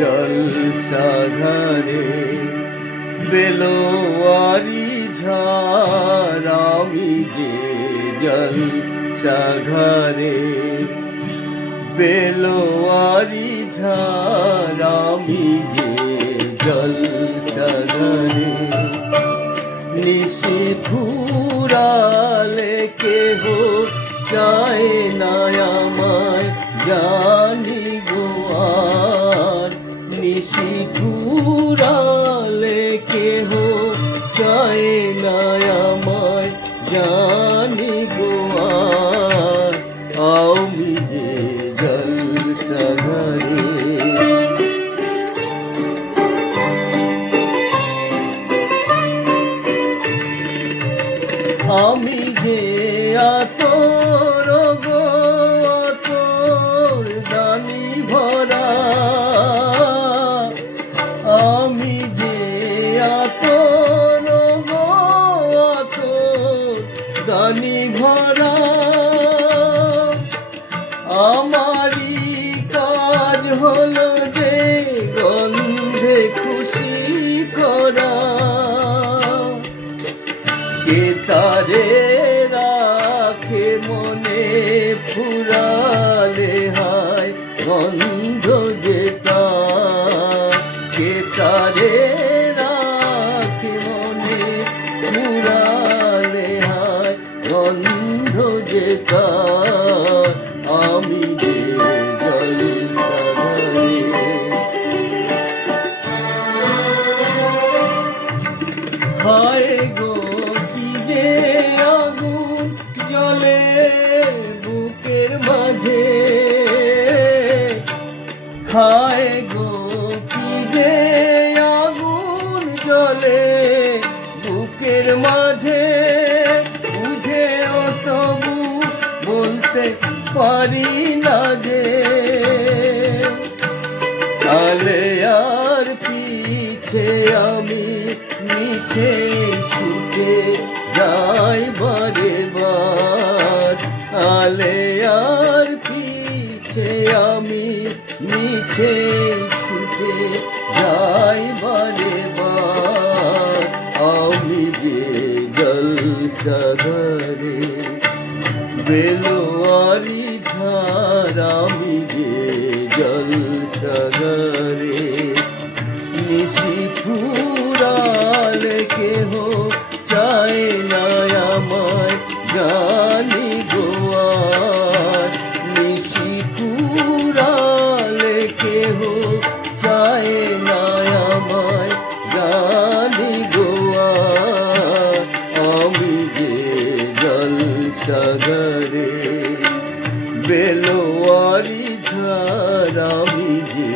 জলসাঘরে বেলোয়ারি ঝাড় আমি যে জলসাঘরে বেলোয়ারি ঝাড় আমি যে জলসাঘরে নিশি ফুরালে কেহ চায় না আমায় জানি গো আর নিশি ফুরালে কেহ চায় না আমায় জানি গো আর আমি যে জলসাঘরে আমি যে আতর গো আতর দানি ভরা আমি যে আতর গো আতর দানি ভরা আমারই কাজ হলো যে গন্ধে খুশি করা কে তারে রাখে মনে ফুরালে হায় গন্ধ যেতা কে তারে রাখে মনে ফুরালে হায় গন্ধ যেতা আমি যে জলসাঘরে হায় গো আগুন জ্বলে বুকের মাঝে হায় গো কি যে আগুন জ্বলে বুকের মাঝে বুঝেও তবু বলতে পারি না যে আলে আর পিছে আমি মিছে ছুটে যাই বারে বার আলে আর পিছে আমি মিছে ছুটে যাই বারে বার আমি যে জলসাঘরে বেলোয়ারি ঝাড় আমি যে জলসাঘরে নিশি ফুরালে কেহ চায় না আমায় জানি গো আর নিশি ফুরালে কেহ চায় না আমায় জানি গো আর আমি যে জলসাঘরে বেলোয়ারি ঝাড় আমি যে